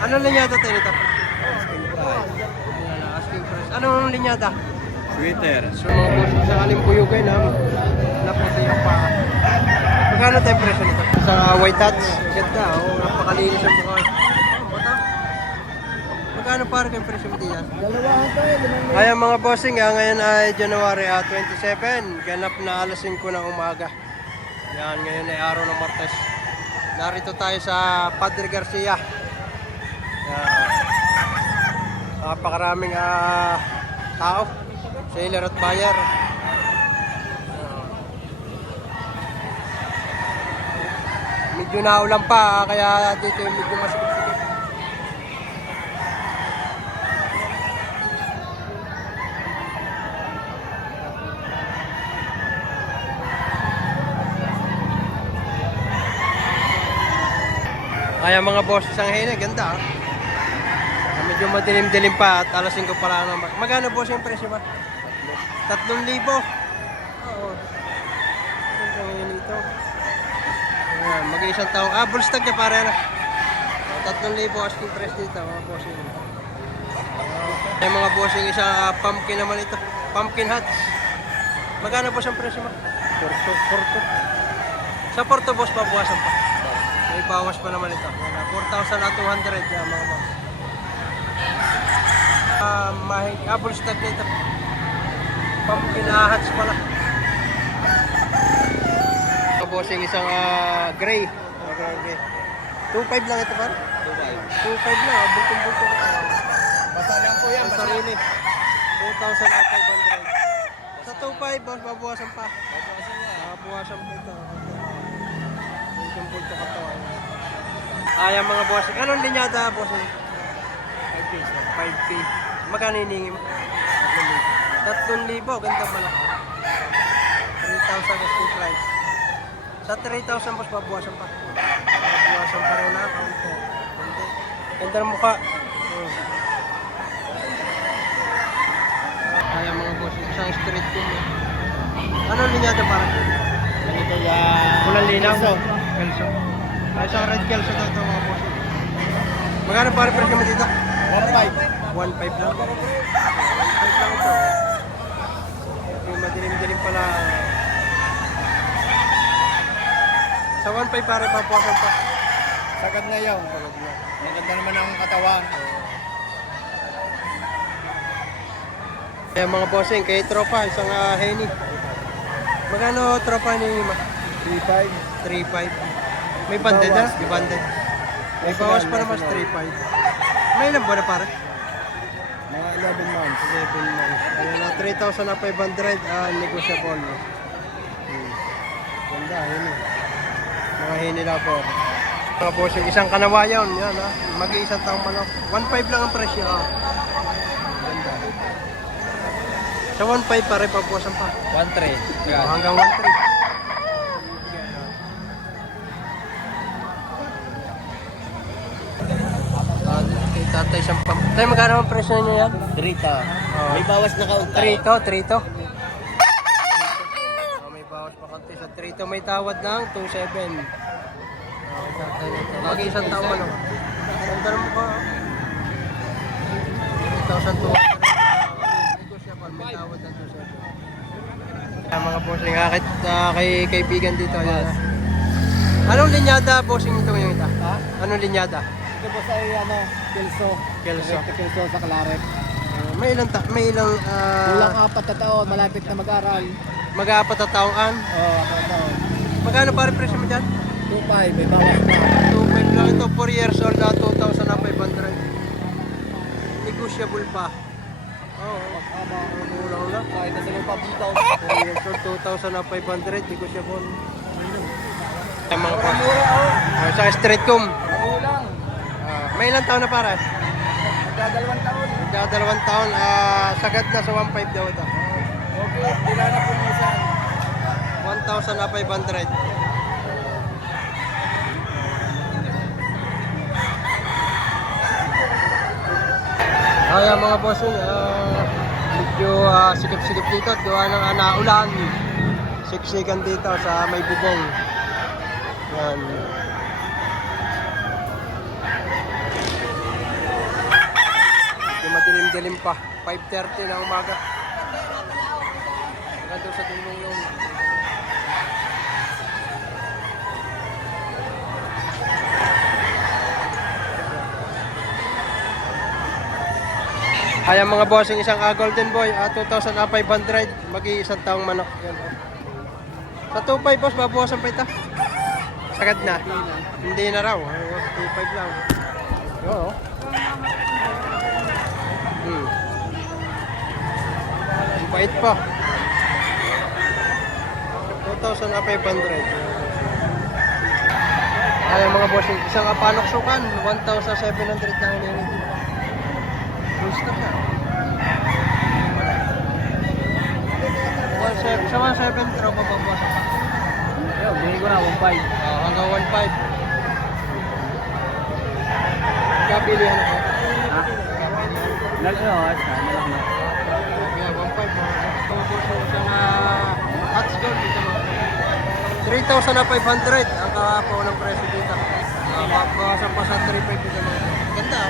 Ano linyada tayo nito? Asking price. Asking price. Anong linyada? Sweater. So mga boss, sa alimpuyugay na naputi yung pa. Magkano tayo presyo nito? Sa white hats? Ganda, oh, napakalinis ang mukha. Mata. Magkano para kayong presyo mo diyan? Dalawahan tayo. Ayan mga bossing, ngayon ay January 27, ganap na alas 5 ng umaga. Yan, ngayon ay araw ng Martes. Narito tayo sa Padre Garcia. Yan. Napakaraming tao, seller at buyer. Medyo naulan pa, kaya dito yung medyo masigit-sigit. Kaya mga boss, isang hene, ganda. Medyo madilim-dilim pa at alas 5 pa lang naman. Magkano boss yung presyo ba? 3,000. Oo. Ganda ngayon ito. Ayan, mag-iisang taong. Bullstag na pare na. 3,000 asking price dito mga bossing. Ayan mga bossing, isang pumpkin naman ito. Pumpkin hats. Magkano boss ang presyo ba? Porto. Sa Porto boss, pabuwasan pa. May bawas pa naman ito. 4,200 yan mga boss. Bullstag na ito. Pumpkin hats pala. Bossing isang gray. Gray. 2.5 lang ito par? 2.5 lang. Bultong-bultong. Basa lang po yan. Ang sarili. 2,500. Sa 2.5 boss, babawasan pa. Babawasan pa ito. Bultong-bultong katawan. Ayan mga bossing. Anong linyada bossing? 5K. Magkano hiningi mo? 3,000. Ganda pala. 3,000 asking price. Sa 3,000 boss, babawasan pa. Babawasan pa rin ako. Ganda ng mukha. Kaya mga boss, isang street food. Ano linyada para? Ganito yan. Walang linaw. Kelso. Isang red kelso ito mga boss. Magkano para presyo mo dito? 1.5. 1.5 lang. 1.5 lang ito. Yung madilim-dilim pala. Sa 1.5 pare, papuwasan pa. Sagad na yun. Maganda naman ang katawan. Kaya mga bossing, kay tropa, isang Henny. Magkano tropa niyo ma? 3.5. 3.5. May banded na? May banded. May bawas pa naman 3.5. May ilang buwan na pare? Mga 11 months. 11 months. Ayun na, 3,500 negotiable. Ganda, Henny. Mga Henny lang po. Mga bossing, isang kanawayan. Yan ha. Mag-iisang taong manok. 1.5 lang ang presyo. Ganda. Sa 1.5 pare, papuwasan pa. 1.3. Hanggang 1.3. Tatay siyang pump. Tayo magkano ang presyo niyo yan? 3 to. Oh. May bawas na kaunti. 3 to. May bawas pa konti sa 3 to. May tawad ng 2.7. Tatay nito. Mag-isang taon man. Ganda ng mukha. 3,200. Negotiable. May tawad ng 2.7. Mga bossing, kay kaibigan dito. Ayan. Anong linyada bossing ito ngayon ita? Ha? Anong linyada? Ito po sa Kelso. Kelso. Kelso sa Claret. May ilang Kulang 4 na taon, malapit na mag-aral. mag-aapat na taon. Oo, 4 na taon. Magkano pare presyo mo dyan? 2.5, may bawas pa. 2.5 lang ito, 4 years old na 2,500. Negotiable pa. Oo, kulang lang. Kahit na silang pabito. 4 years old, 2,500, negotiable. Ay mga pa. Sa street com. Kulang. May ilang taon na pare? Magdadalawang taon. Magdadalawang taon, sagad na sa 1.5 daw ito. Okay, pila na po minsan. 1,500. Kaya mga bossing, medyo sikip-sikip dito at gawa ng naulan. Siksikan dito sa may bubong. Yan. madilim-dilim pa. 5:30 na umaga. Hanggang doon sa dulong yun. Ayan mga bossing, isang golden boy, 2,500, mag-iisang taong manok. Yan, oh. Sa 2.5 boss, babawasan pa ito. Sagad na. Hindi na raw. 2.5 lang. Yun, oh. Ang bait pa. 2,500. Ayan mga bossing, isang panok sukan, 1,700 lang hinihingi. Full stop na. Sa 1.7 pero pababawasan pa. Ayun, bigay ko na 1.5. Hanggang 1.5. Kabilihan ako. Ha? Lalo na, malak na. Yeah, 1.5. Tungkol sa hot gold dito mo. 3,500 ang kapaw ng presyo dito. Bawasan pa sa 3.5 dito mo. Ganda.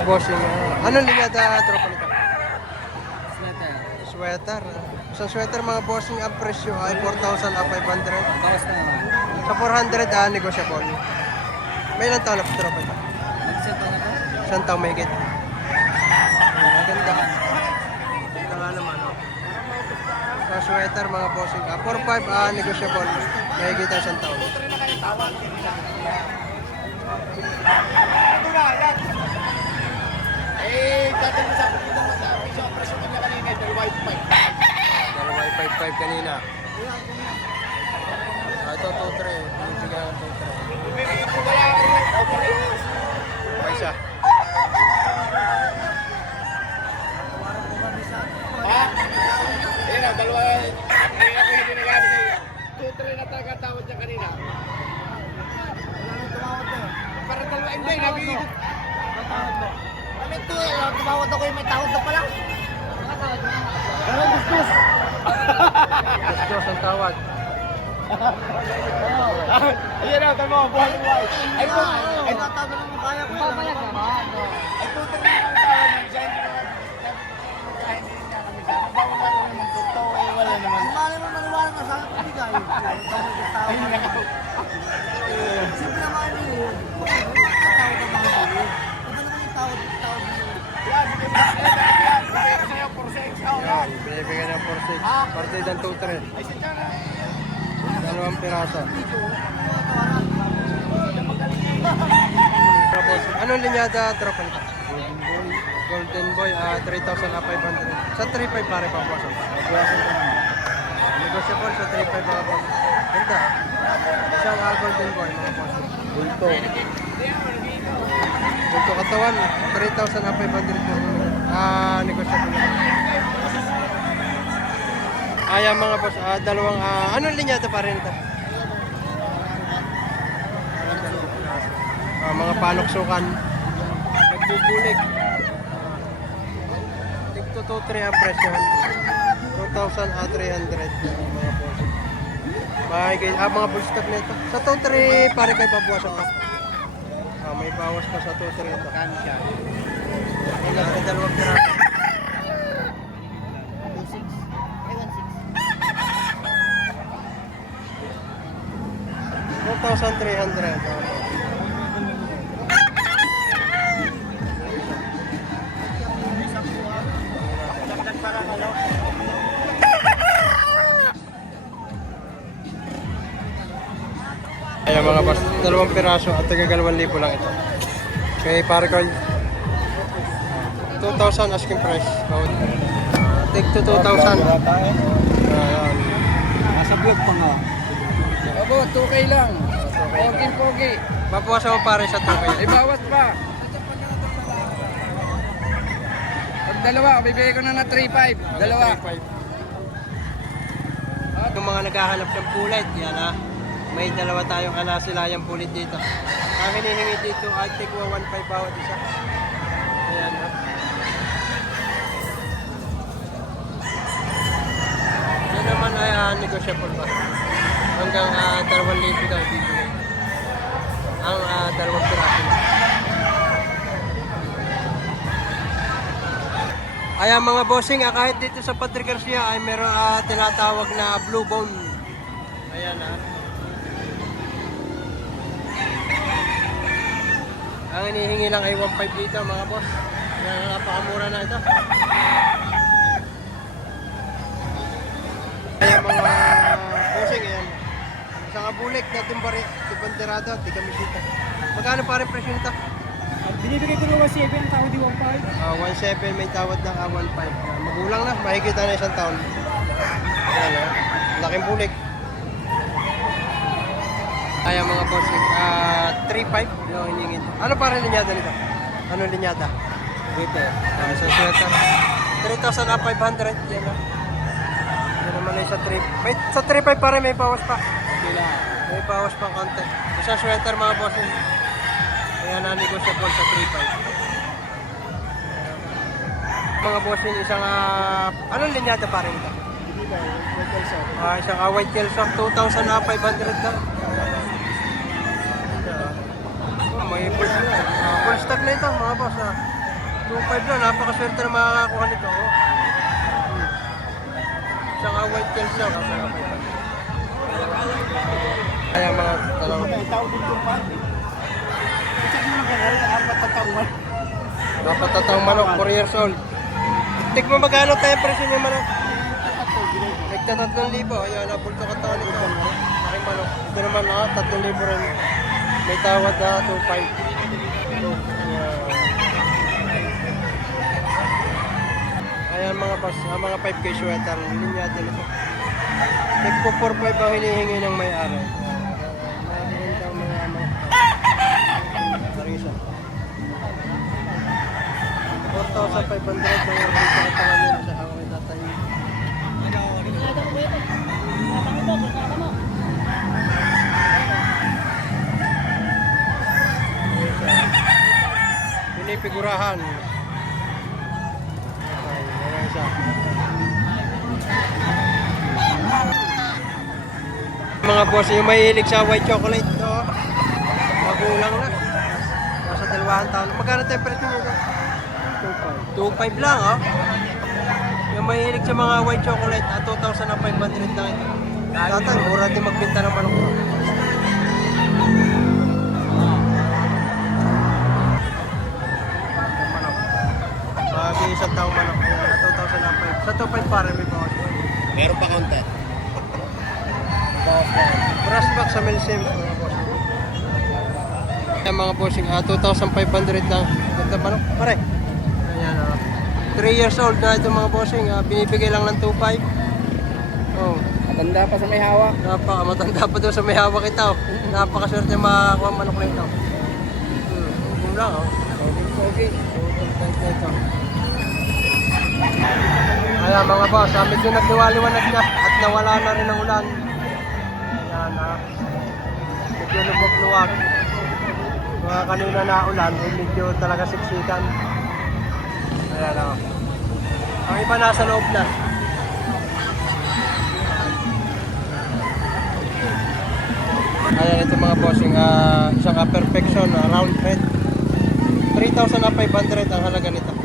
Bossing, anong ligada tropa nito? Sweater. Sa sweater mga bossing, ang presyo ay 4,500. Bawas na naman. Sa 400, negosyable. May ilang taon na po tropa ito? Nag-set na to? Isang taon may higit. Maganda. Ganda nga naman, oh. Sa sweater mga bossing, 4,500, negosyable. May higit ang isang taon. Dati mo sabi ko naman sa operasyon kanya kanina, dalawa yung 5 kanina. Ito 2-3. Binibigyan ng 2-3. Pa isa. Ha? Ayun na, dalawa. Hindi ako hindi nagabi sa iyo. 2-3 na tagatawad niya kanina. Wala nang tumawad na. Parang dalawa, hindi, nabigit. Matawad mo. Ano ito? Tumawad ako yung may tawad na pala. Ano gusto? Diyos ang tawad. Ayun na, tama mo, buhay mo. Ay, Tawag naman kaya ko. Papalag naman. ay, 2-3 na ang tawad niya. Siya hindi naman. Ay, hindi niya kami sa. Bago ba naman totoo? Wala naman. Mali mo maniwala ka sa akin, hindi kayo. Ayun na ako. Simple naman yun. Tawag na mga bayo. Iba naman yung tawag mo. Yan, hindi ba? Yan, bigay ko sa'yo, 4-6. Yan, binibigyan ng 4-6. Partidang 2-3. Ay, siya na. Dalawang piraso. Tapos, anong linyada tropa nito? Golden Boy, 3,500. Sa 3.5 pare pa po. Negosyable sa 3.5 mga po. Ganda. Isang Golden Boy mga po. Bulto. Bulto katawan, 3,500. Negosyable. Ayan mga boss, dalawang, anong linyada pa rin ito? Mga panoksukan. Nagbubulig. Tigto 2-3 ang presyo. 2,300 mga boss. Mga bullstock na ito. Sa 2-3 pare kayo babawasan pa. May bawas pa sa 2-3 ito. Kami siya. Ang dalawang piraso. 2,300. Ayan mga boss, dalawang piraso at taga 2,000 lang ito. Okay, pare ko 2,000 asking price. Take to 2,000. Ayan. Nasa vlog pa nga. Abo, 2K lang. Pogi. Babawasan mo pare sa 2K. Ay, bawas pa. Pag dalawa, bibigay ko na na 3.5. Dalawa. 3.5. Yung mga naghahanap ng pulet, yan ha. May dalawa tayong kalasilayang pulit dito. Ang hinihingi dito ay tigwa 1.5 bawat isa. Ayan, no? Yan naman ay negotiable ba? Hanggang 2,000 daw bibigay. Ang dalawang piraso. Ayan mga bossing, kahit dito sa Padre Garcia ay meron tinatawag na blue bone. Ayan Ang hinihingi lang ay 1.5 dito mga boss. Napakamura na ito. Ayan mga bossing, ayan. Isang abulik na timbanderado, di kamisita. Magkano pa rin presyo nito? Binibigay ko na 1.7, tao di 1.5. 1.7 may tawad ng 1.5. Magulang na, mahigit na isang taon. Ayan laking bulik. Ayan mga bossing, 3.5 yung hiningin. Ano pa rin linyada nito? Ano linyada? Dito. Sa sweater. 3,500. Yan na. Yan naman ay sa 3. Sa 3.5 pa rin may bawas pa. Okay lang. May bawas pang konti. Sa sweater mga bossing. Ayan na negotiable sa 3.5. Mga bossing, isang anong linyada pa rin ito? Isang white tail sock, 2,500 lang. May full stock na ito mga boss. 2.5 lang, napakaswerte na makakakuha nito. Isang white tail sock. Kaya mga talagang Tao dito pa. Kasi mo ganun, apat na taon. dapat tatang manok, 4 years old. Tigmo magkano tayo presyo niya manok? Nagta 3,000. Ayan, nabulto ka taon ito. Aking manok. Ito naman 3,000 rin. May tawad na 2.5. Ayan mga boss, mga 5K sweater, linyado nito. Tigpo 4.5 ang hinihingi ng may-ari. Magandang mga parang isa. 4,500 mga bulto ka taon nila sa hawak tatay. Pinipigurahan. Okay, ayan siya. Mga boss, yung mahilig sa white chocolate, ito, magulang na. Nasa 2 taon. Magkano temperature nyo? 2.5 lang, oh. Yung mahilig sa mga white chocolate, 2,500 lang ito. Tatay, mura din magbenta ng manok. Isang taong manok, 2,005. Sa 2.5 pare may bawas. Meron pa kaunti. Bawas na. Brass box sa Milsim. Ayan mga bossing, 2,500 lang. Ganda manok, pare. Ayan, 3 years old na itong mga bossing. Binibigay lang ng 2.5. Oh. Matanda pa sa may hawak. Matanda pa doon sa may hawak ito. Napakaswerte makakakuha ang manok na ito. Kung lang, oh. Okay. Ito. Ayan mga boss, medyo nagliwaliwanag na at nawala na rin ang ulan. Ayan medyo lumag-luwag. Mga kanina na ulan, medyo talaga siksikan. Ayan ang iba nasa loob na. Ayan ito mga bossing, isang perfection, round head. 3,500 ang halaga nito.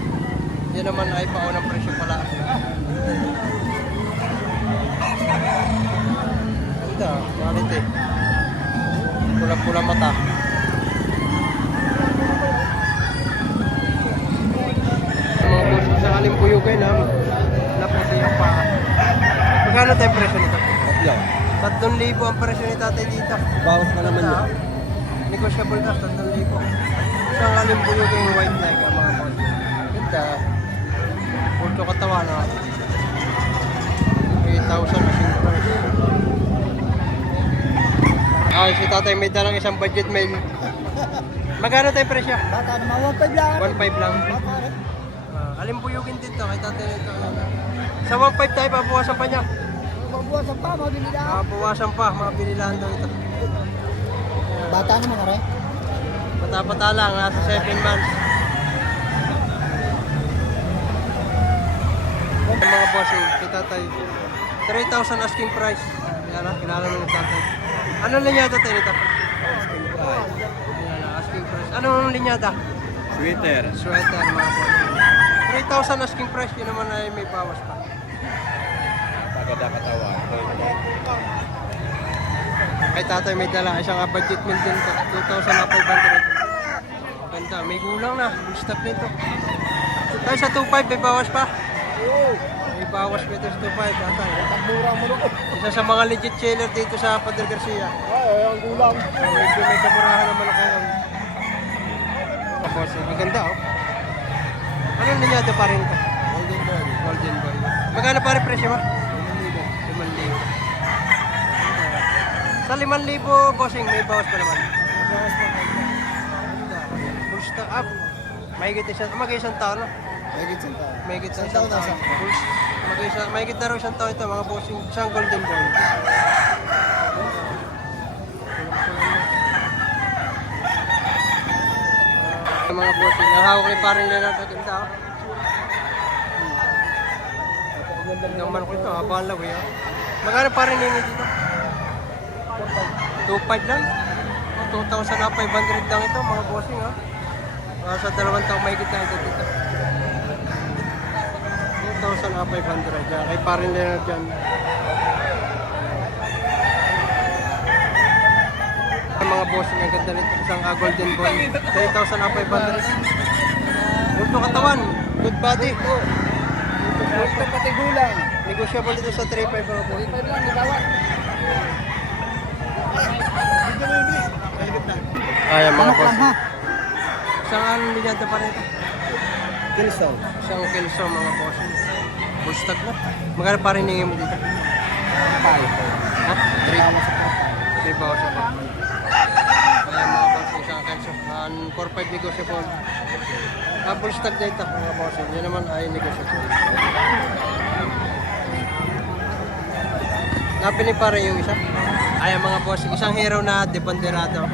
Yan naman ay paunang presyo pala. Ganda, quality. Pula-pula mata. Mga boss, sa alimbuyugay na naputi ang paa. Magkano tayo presyo nito? 3,000 ang presyo ni tatay dito. Bawas na naman yun. Negotiable ka, 3,000. Isang alimbuyugay yung white leg mga boss. Ganda. Pulto katawan na 3,000 machine price. Si tatay may dalang isang budget mail. Magkano tayo presyo? Bata naman, 1.5 lang. 1.5 lang. Alimbuyugin dito kay tatay nito. Sa 1.5 tayo pabukasan pa niya. mabawasan pa, mabili lang. Mabawasan pa, mabilihan daw ito. Bata naman aray. Pata-pata lang, nasa 7 months. Yung mga bossing, kita tayo. 3,000 asking price. Yan na, kilala mo yung tatay. Anong linyada tayo nito? Asking price. Yan na, asking price. Anong linyada? Sweater. Sweater, mga bossing. 3,000 asking price, yun naman ay may bawas pa. Paganda katawan. Kay tatay may dala, isang budget meal din to. 2,500. Ganda, may gulang na. Full stock nito. Tayo sa 2,500, may bawas pa. May bawas pa ito sa 2,500, tatay. Mura mo rin. Isa sa mga legit seller dito sa Padre Garcia. Ay, ang gulang. Medyo may kamurahan naman ako ngayon. Tapos, maganda oh. Anong linyado pa rin ito? Golden boy. Golden Boy. Magkano pa rin presyo mo? 5,000. Sa 5,000, bossing, may bawas pa naman. Bawas pa kayo. Full stock up. Mag-isang taon na. Higit sa tao. Mahigit na Isang isang taon na taon. siya. Mahigit na raw isang taon ito, mga bossing. Isang Golden Boy. Mga bossing, nahawak ni paring Leonardo ganda. Ganda naman ko ito, habang lawi. Magkano paring nini dito? 2,500 lang? 2,500 lang ito, mga bossing ha. Sa 2 taong mahigit na ito dito. 2,500 dyan. Kay paring Leonard dyan. Ang mga bossing, ang ganda nito. Isang Golden Boy. 3,500. Bulto katawan. Good body. Ito pati gulang. Negotiable dito sa 3,500 mga bossing. Ito lang, nilawat. Ayan mga bossing. Isang anong linyada pa rin ito? Kilso. Isang kilso mga bossing. Full stock na. Magkano pa rin hingin mo dito? 5. Ha? 3 bawas ako. Ayan mga bossing, isang kilso. 4,500 negotiable. Full stock dito mga bossing. Yan naman ay negotiable. Napili pa rin yung isa. Ayan mga bossing, isang hero na debanderado.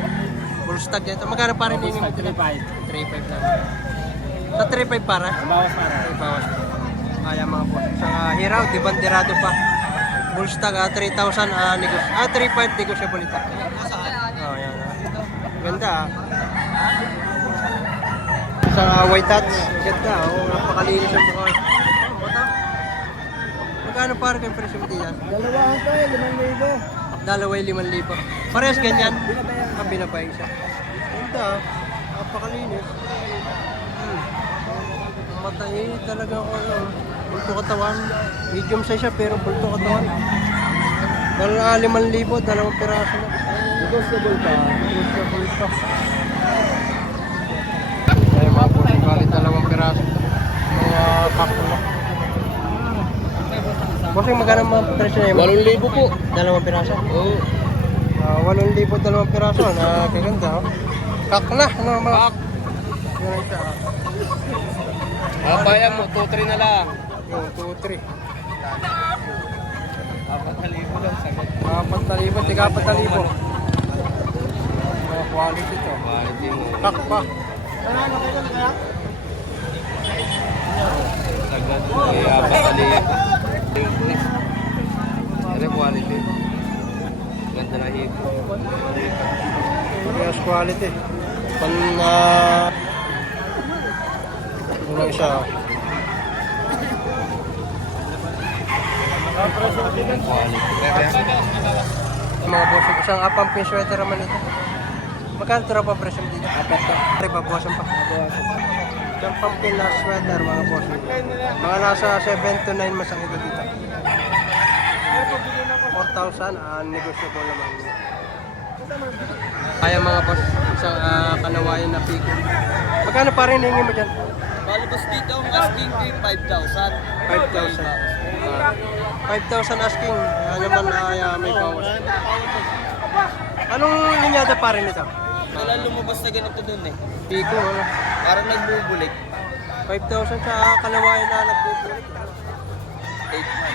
Full stock dito. Magkano pa rin hingin mo dito? 3,500 lang. Sa 3,500 para? Bawas para. May bawas pa. Ayan mga boss. Isang hiraw, di banderado pa. Full stock, 3,000, 3,500 negotiable ito. Oh, ayan. Ganda Isang white touch. Ganda, napakalinis ang mukha. Mata. Magkano para kayong presyo mo dito? Dalawahan to eh, 5,000. Dalaway 5,000. Parehas ganyan? Binabay siya. Ganda, napakalinis. Matay talaga ako bulto katawan. Medium size siya pero bulto katawan. 5,000, 2 piraso na. Negotiable pa. Negotiable pa. Ay mga puso, bali 2 piraso. Mga kakto na. Bossing, magkano mga presyo na yun? 8,000 po. 2 piraso? Oo. 8,000, 2 piraso. Nakaganda oh. Kak na, ano mga? Yan isa. Bayan mo, 2-3 na lang. Yung 2, 3. 4,000 lang sagot. 4,000, tiga 4,000. Mga quality to. Quality mo. Kak pa. Sagot. Kaya 4,000. Ano quality? Ganda na hito. Parehas quality. Unang isa. Mga boss, isang apamping sweater naman ito. Magkano ito pa presyo dito? Ay, babawasan pa. Isang pumpkin na sweater, mga boss. Mga nasa 7 to 9 masang ito dito. 4,000, negotiable naman. Kaya mga boss, isang kanawayan na pico. Magkano pa rin hingin mo dyan? Balbos dito, ang asking fee 5,000. 5,000. 5,000 asking. Ano naman may bawas. Anong linyada pa rin ito? Kailan lumabas na ganito dun eh? Pico, ano? Parang nagbubulik. 5,000 sa kanawayan na nagbubulit. 8,000.